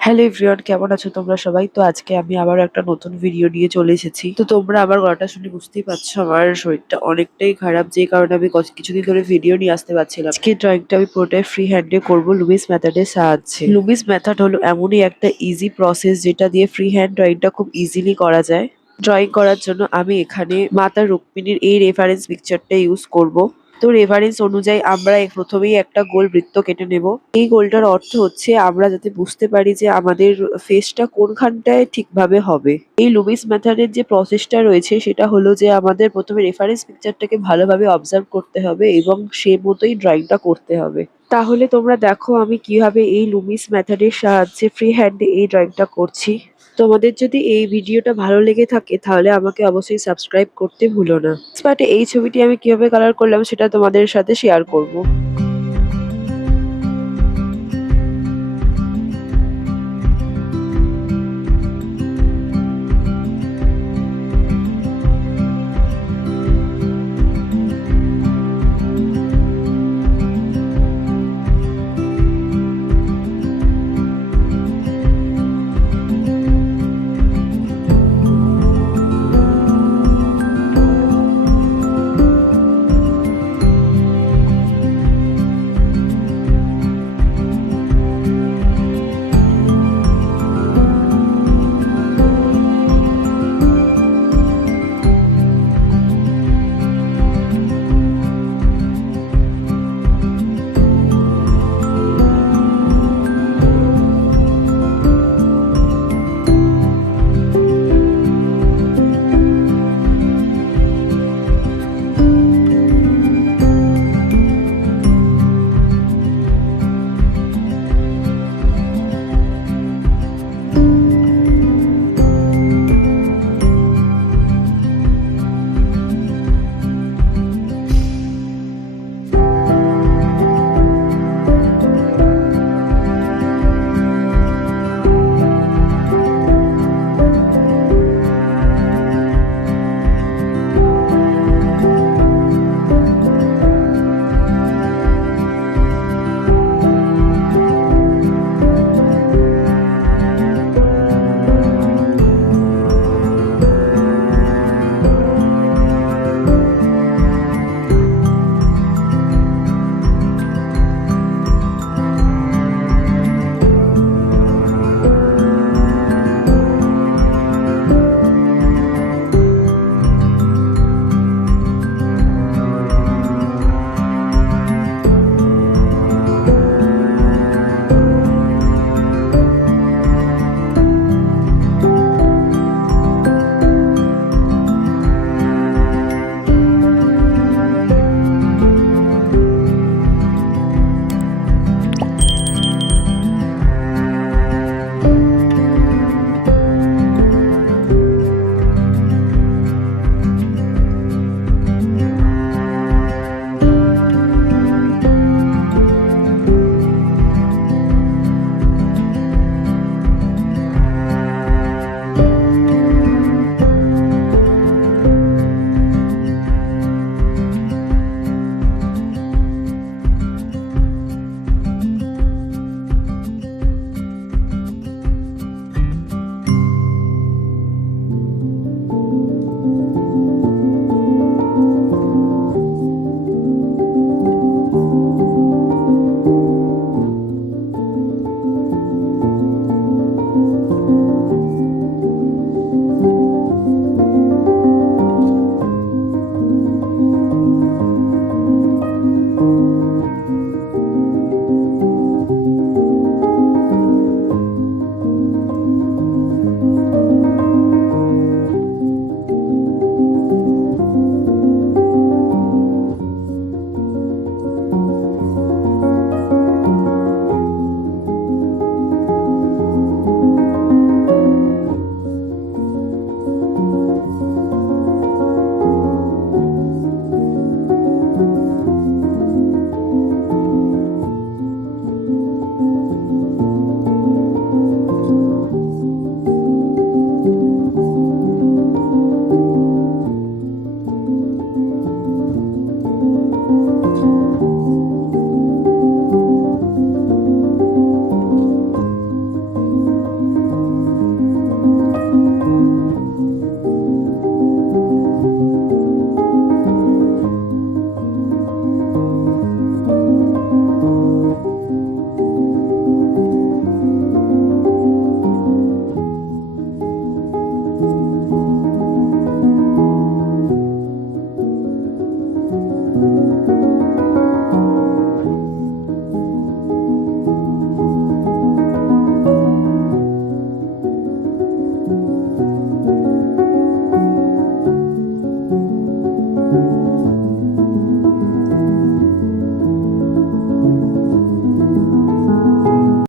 Hello everyone, কেমন আছো তোমরা সবাই? তো আজকে আমি আবারও একটা নতুন ভিডিও নিয়ে চলে এসেছি। তো তোমরা আমার গলাটা শুনে বুঝতেই পারছো আমার শরীরটা অনেকটাই খারাপ, যে কারণে আমি কিছুদিন ধরে ভিডিও নিয়ে আসতে পারছিলাম। আজকে ড্রয়িংটা আমি পুরোটাই ফ্রি হ্যান্ডে করবো লুমিস মেথডের সাহায্যে। লুমিস মেথড হলো এমনই একটা ইজি প্রসেস যেটা দিয়ে ফ্রি হ্যান্ড ড্রয়িংটা খুব ইজিলি করা যায়। ড্রয়িং করার জন্য আমি এখানে মাতা রুক্মিণীর এই রেফারেন্স পিকচারটা ইউজ করব। তো রেফারেন্স অনুযায়ী আমরা প্রথমেই একটা গোল বৃত্ত কেটে নেব। এই গোলটার অর্থ হচ্ছে আমরা যাতে বুঝতে পারি যে আমাদের ফেসটা কোনখানটায় ঠিকভাবে হবে। এই লুমিস মেথডের যে প্রসেসটা রয়েছে সেটা হলো যে আমাদের প্রথমে রেফারেন্স পিকচারটাকে ভালোভাবে অবজার্ভ করতে হবে এবং সে মতোই ড্রয়িংটা করতে হবে। তাহলে তোমরা দেখো আমি কিভাবে এই লুমিস মেথডের সাহায্যে ফ্রি হ্যান্ডে এই ড্রয়িংটা করছি। তোমাদের যদি এই ভিডিওটা ভালো লেগে থাকে তাহলে আমাকে অবশ্যই সাবস্ক্রাইব করতে ভুলো না। বাট এই ছবিটি আমি কিভাবে কালার করলাম সেটা তোমাদের সাথে শেয়ার করব।